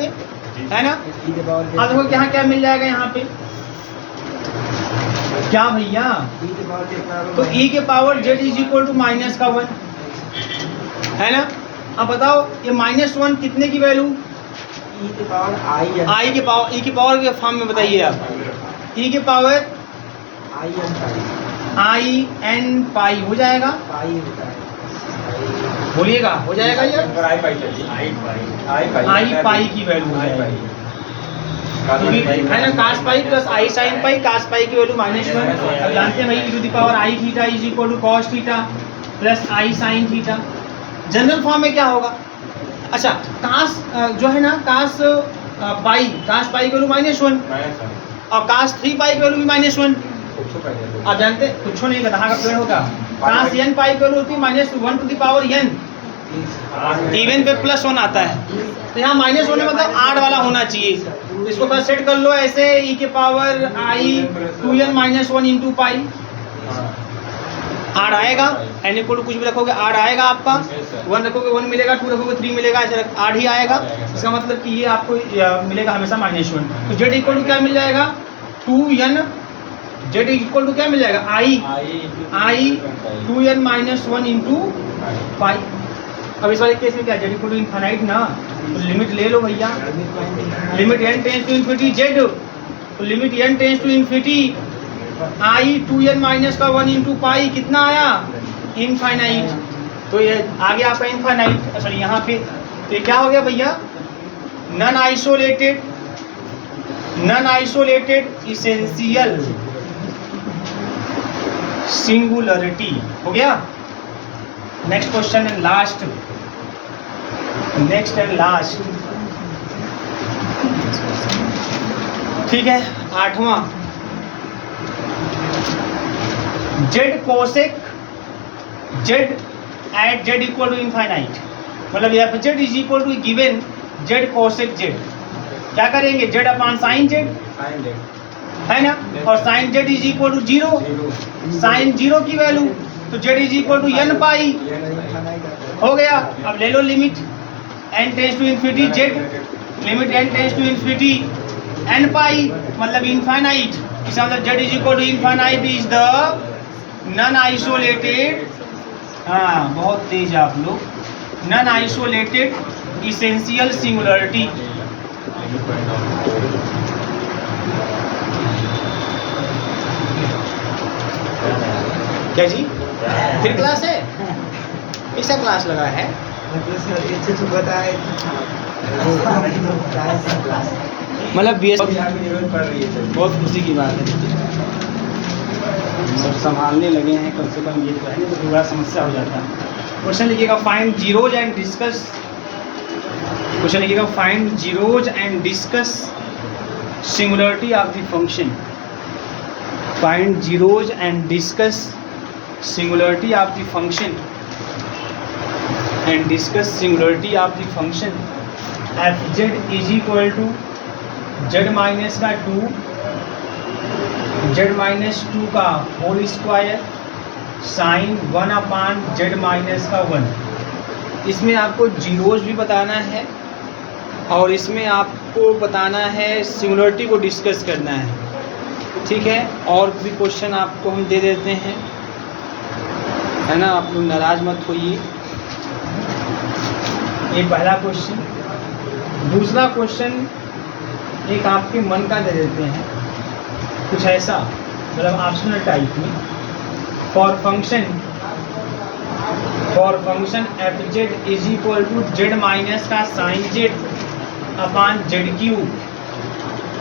पे, है ना। अब देखो यहाँ क्या मिल जाएगा यहाँ पे, क्या भैया, तो e के power z is equal to minus का 1, है ना। अब बताओ ये -1 कितने की वैल्यू, e के पावर i के पावर, e के पावर के फॉर्म में बताइए आप, e के पावर i n पाई हो जाएगा, बोलिएगा हो जाएगा ये, i पाई की वैल्यू हो जाएगी, है ना। कास pi plus i sine pi, कास पाई की वैल्यू -1। अब जानते हैं भाई e to the power i theta is equal to cos theta plus i sine theta. General form में क्या होगा, अच्छा कास जो है ना, कास पाई की वैल्यू -1 और कास 3 पाई की वैल्यू भी -1। आप जानते हैं कुछ नहीं, गधा का पेड़ होगा, कास n पाई की वैल्यू होती है -1 to the power n, even पे +1 आता है, तो यहाँ -1 मतलब 8 वाला होना चाहिए। इसको बस सेट कर लो ऐसे, e के पावर i 2n -1 इंटू पाई, 8 आएगा, n इक्वल टू कुछ भी रखोगे 8 आएगा आपका, 1 रखोगे 1 मिलेगा, 2 रखोगे 3 मिलेगा, ऐसे 8 ही आएगा। इसका मतलब कि ये आपको मिलेगा हमेशा -1। तो z इक्वल टू क्या मिल जाएगा 2n, z इक्वल टू क्या मिल जाएगा i 2n -1 इंटू पाई। अब इस वाले केस में क्या z इक्वल टू इनफाइनाइट ना, तो लिमिट ले लो भैया, limit n tends to infinity z, तो limit n tends to infinity i 2n -1 into pi कितना आया इनफाइनाइट, तो ये आगे आपका इनफाइनाइट, सॉरी यहाँ पे, तो ये क्या हो गया भैया, नॉन आइसोलेटेड इसेंशियल सिंगुलरिटी हो गया। नेक्स्ट क्वेश्चन एंड लास्ट, ठीक है, 8वां, z cosec z at z equal to infinite, मतलब यहाँ पे z is equal to given z cosec z, क्या करेंगे z अपान साइन z, है ना, और sine z is equal to 0, sine 0 की वैल्यू, तो z is equal to n pi हो गया। अब ले लो limit n tends to infinity z, limit n tends to infinity n pi मतलब इनफाइनाइट, इसका मतलब z is equal to infinite is the non isolated, हाँ बहुत तेज आप लोग, नॉन आइसोलेटेड इसेंशियल सिंगुलरिटी। क्या जी, फिर क्लास है, कैसा क्लास लगा है, मतलब बहुत खुशी की बात है, सब संभालने लगे हैं, कम से कम ये तो थोड़ा समस्या हो जाता है। क्वेश्चन लिखिएगा find zeros and discuss, question लिखिएगा find zeros and discuss singularity of the function, find zeros and discuss singularity of the function and discuss singularity of the function fz is equal to z minus का 2 z minus 2 का whole square sine 1 अपान z minus का 1। इसमें आपको zeros भी बताना है और इसमें आपको बताना है सिंगुलरिटी को डिस्कस करना है, ठीक है। और भी क्वेश्चन आपको हम दे देते हैं, है ना, आप लोग नाराज मत होइए। ये पहला क्वेश्चन, दूसरा क्वेश्चन एक आपके मन का दे देते हैं, कुछ ऐसा मतलब ऑप्शनल टाइप में, for function f z is equal to z minus का sine z upon z cube,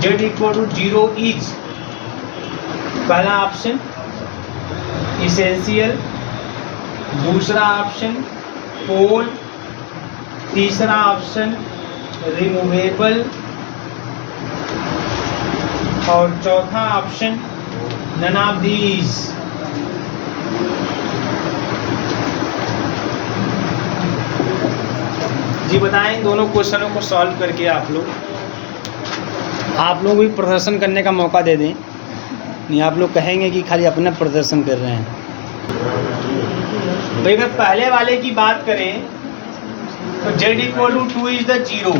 z equal to 0 is, पहला ऑप्शन इसेंशियल, दूसरा ऑप्शन पोल, तीसरा ऑप्शन रिमूवेबल और चौथा ऑप्शन नन ऑफ दीज। जी बताएं दोनों क्वेश्चनों को सॉल्व करके आप लोग भी प्रदर्शन करने का मौका दे दें, नहीं आप लोग कहेंगे कि खाली अपना प्रदर्शन कर रहे हैं। भाई अगर पहले वाले की बात करें तो z equal to 2 is the 0,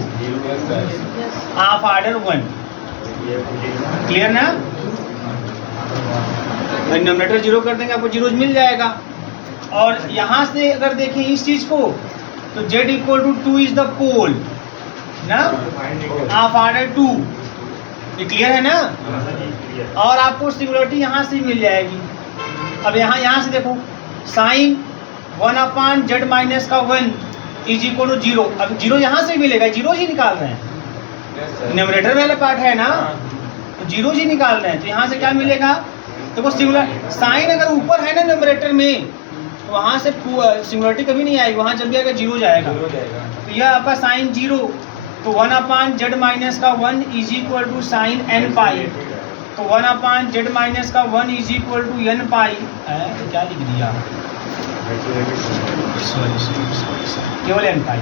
half order 1, clear ना? डिनोमिनेटर जीरो कर देंगे, आपको जीरोज मिल जाएगा। और यहाँ से अगर देखें इस चीज को, तो z equal to 2 is the pole ना, हाफ आर्डर 2, ये क्लियर है ना? और आपको सिंगुलरिटी यहाँ से मिल जाएगी। अब यहाँ से देखो, साइन 1/z माइनस का 1 इज इक्वल टू 0। अब जीरो यहाँ से मिलेगा, जीरो ही निकाल रहे हैं, न्यूमरेटर वाला पार्ट है ना, तो जीरो ही निकाल रहे हैं। तो यहाँ से क्या मिलेगा, देखो सिंगुलर साइन अगर ऊपर है ना न्यूमरेटर में, तो वहाँ से सिंगुलरिटी कभी नहीं आएगी, वहाँ जब भी आएगा जीरो जाएगा। तो यह आपका साइन 0, तो 1/z माइनस का 1 is equal to sine n pi. तो 1/z माइनस का 1 is equal to n pi, क्या लिख दिया, सॉरी, केवल n पाई।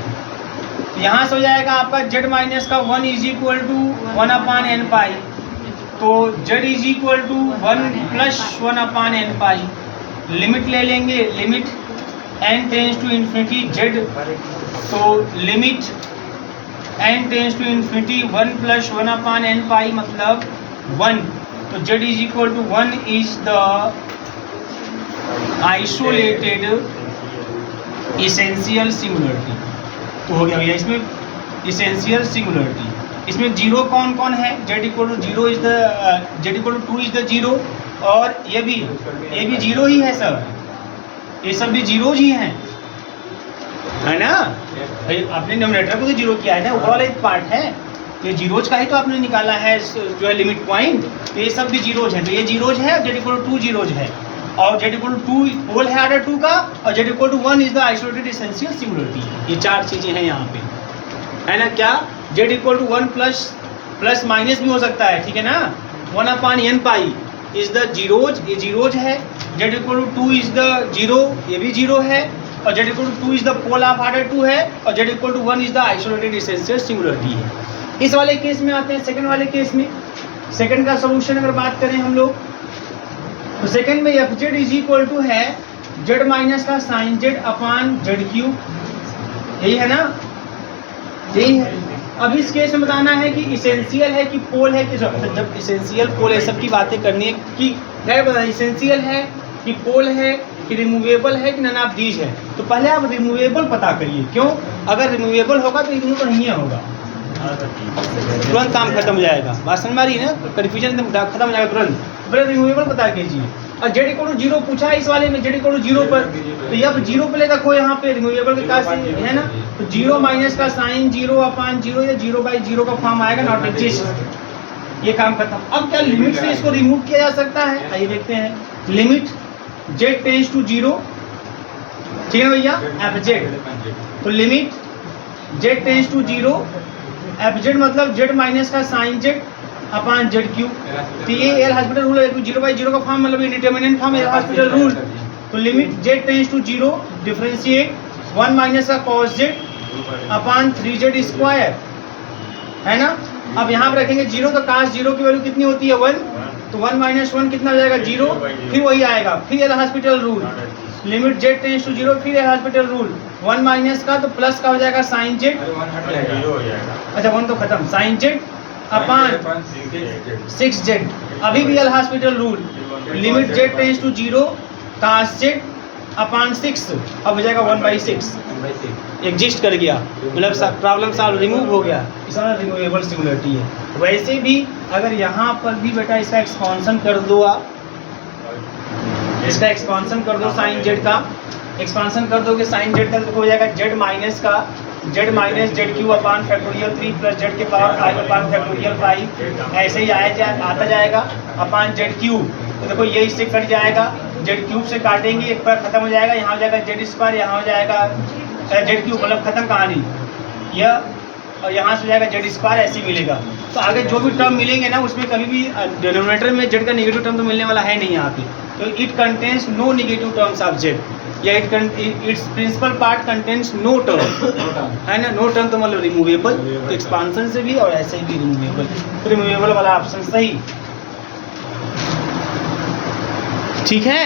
तो यहाँ से हो जाएगा आपका z माइनस का 1 is equal to 1/n pi. तो z is equal to 1 plus 1/n pi. Limit ले लेंगे, limit n tends to infinity z, तो limit n tends to infinity 1 plus 1/n pi मतलब 1। तो z is equal to 1 is the isolated essential singularity. तो हो गया भैया इसमें इसेंशियल सिंगुलरिटी। इसमें जीरो कौन कौन है, z equal to 0 is the, z equal to 2 is the zero, और ये भी जीरो ही है सब, ये सब भी जीरो ही हैं, है ना? भाई आपने न्यूमरेटर को तो जीरो किया है ना, ऊपर वाला एक पार्ट है, ये जीरोज का ही तो आपने निकाला है जो है लिमिट पॉइंट, तो ये सब भी जीरोज है। तो ये जीरोज है, z इक्वल टू 2 जीरोज है, और z इक्वल टू 2 पोल है आर्डर 2 का, और z equal to 1 is the isolated essential singularity. ये चार चीजें हैं यहाँ पे, है ना? क्या z equal to 1 plus minus भी हो सकता है, ठीक है ना? 1/n pi is the zeros, ये जीरोज है। z equal to 2 is the zero, ये भी जीरो है, और z equal to 2 is the pole of order 2 है, और z equal to 1 is the isolated essential singularity है। इस वाले केस में आते हैं सेकंड वाले केस में। सेकंड का सॉल्यूशन अगर बात करें हम लोग, तो सेकंड में f z is equal to है z माइनस का साइन z अपान z3, यही है ना? यही है। अब इस केस में बताना है कि इसेंशियल है कि पोल है, कि जब इसेंशियल पोल है सब की बातें करनी है कि क्या बताना, इसेंशियल है कि पोल है कि रिमूवेबल है कि नन ऑफ दीज है। तो पहले आप रिमूवेबल पता करिए, क्यों? अगर रिमूवेबल होगा तो रिमूवेबल नहीं होगा, तुरंत काम खत्म हो जाएगा। बात समझ में आ रही है ना? कन्फ्यूजन खत्म हो जाएगा तुरंत। पहले रिमूवेबल पता कीजिए। और z इक्वल टू 0 पूछा है इस वाले में, z इक्वल टू 0 पर, तो ये अब 0 पे रखो यहाँ पे, रिमूवेबल के पास है ना, तो 0 माइनस का साइन 0/0 या 0/0 का फॉर्म आएगा, नॉट एग्जिस्ट। ये काम खत्म। अब क्या लिमिट से इसको रिमूव किया जा सकता है? आइए देखते हैं। लिमिट z टेंस टू 0, ठीक है भैया, एफ जेड। तो limit z tends to 0, f z मतलब z माइनस का साइन z अपान z3। तो ये एल हॉस्पिटल रूल है, 0/0 का फॉर्म मतलब indeterminate form, L hospital rule. तो limit z tends to 0 differentiate 1 minus का cos z upon 3z square, है ना? अब यहाँ पे रखेंगे 0 का cos 0 की वैल्यू कितनी होती है 1, तो 1 माइनस 1 कितना हो जाएगा 0, फिर वही आएगा, फिर L hospital rule. Limit z tends to 0, फिर एल हॉस्पिटल रूल, 1 माइनस का तो प्लस का हो जाएगा साइन z, अच्छा 1 तो खत्म, साइन z अपान 6z, अभी भी L hospital rule. Limit z tends to 0 cos z upon 6, अब हो जाएगा 1/6, एग्जिस्ट कर गया, मतलब प्रॉब्लम सॉल्व, रिमूव हो गया। इसका रिमूवेबल सिंगुलरिटी है। वैसे भी अगर यहाँ पर भी बेटा इसका एक्सपांसन कर दो, आप इसका एक्सपांसन कर दो, साइन z का एक्सपांसन कर दोगे, साइन z तक हो जाएगा z माइनस का z माइनस z3 अपान फैक्टोरियल 3 प्लस z के पावर 5 अपान फैक्टोरियल 5, ऐसे ही आता जाएगा अपान z3। तो देखो ये इससे कट जाएगा, z3 से काटेंगे, एक बार खत्म हो जाएगा, यहाँ हो जाएगा z2, यहाँ हो जाएगा z3, मतलब खत्म कहानी यह, और यहाँ से हो जाएगा z2, ऐसे मिलेगा। तो आगे जो भी टर्म मिलेंगे ना, उसमें कभी भी डिनोमिनेटर में z का नेगेटिव टर्म तो मिलने वाला है नहीं यहाँ पे। तो it contains no negative terms of z, या its principal part contains no term, है ना? नो टर्म तो मतलब रिमूवेबल, तो एक्सपांसन से भी और ऐसे भी रिमूवेबल, तो रिमूवेबल वाला ऑप्शन सही, ठीक है?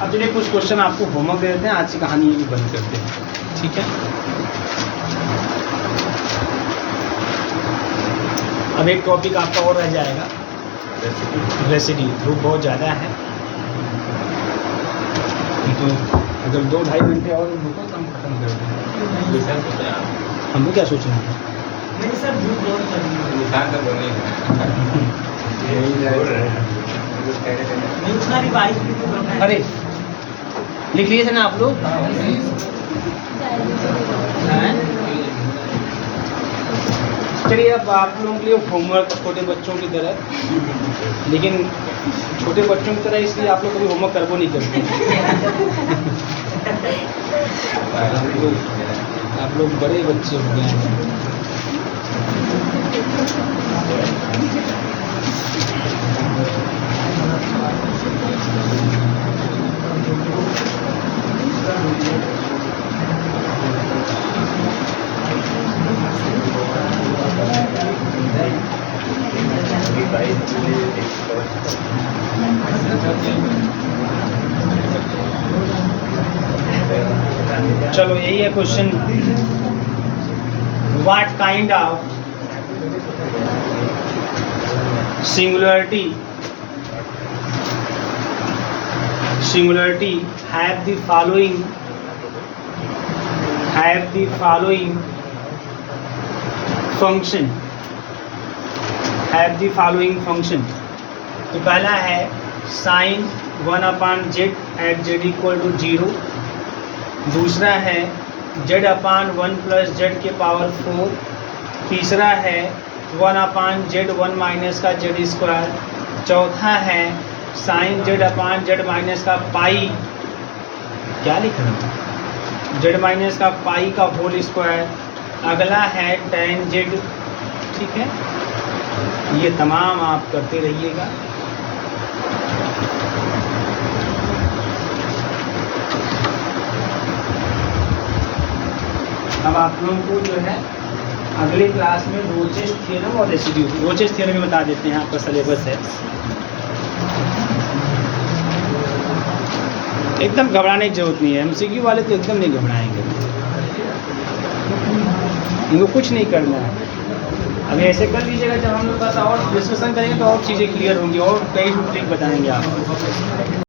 अब चलिए कुछ क्वेश्चन आपको होमवर्क दे देते हैं, आज की कहानी ये भी बंद करते हैं, ठीक है। अब एक टॉपिक आपका और रह जाएगा, रेसिडी। धूप बहुत ज़्यादा है, तो अगर 2-2.5 घंटे और रुको तो हम खत्म कर दें। हम लोग क्या सोच रहे हैं? नहीं सर, धूप बहुत गर्मी है। नहीं उतना भी बारिश भी तो करना है। अरे लिख लिए थे ना आप लोग? हैं? चलिए अब आप लोगों के लिए होमवर्क छोटे बच्चों की तरह, लेकिन छोटे बच्चों की तरह इसलिए आप लोग कभी होमवर्क करबो नहीं करते। आप लोग बड़े बच्चे हो गए हैं। चलो यही है question. What kind of singularity have the following function, तो पहला है sin 1/z at z equal to 0, दूसरा है z/1 + z के पावर 4, तीसरा है 1/z1 माइनस का z स्क्वायर, चौथा है साइन z/z का पाई, क्या लिख रहा हूँ, z माइनस का पाई का होल स्क्वायर, अगला है tan z, ठीक है। ये तमाम आप करते रहिएगा। अब आप लोगों को जो है अगले क्लास में रोचेस थ्योरम और रेसिड्यू, रोचेस थ्योरम में बता देते हैं, आपका सिलेबस है। एकदम घबराने की जरूरत नहीं है, एमसीक्यू वाले तो एकदम नहीं घबराएंगे, इनको कुछ नहीं करना है। अभी ऐसे कर लीजिएगा, जब हम लोग का और डिस्कशन करेंगे तो और चीज़ें क्लियर होंगी और कई ट्रिक बताएंगे आपको।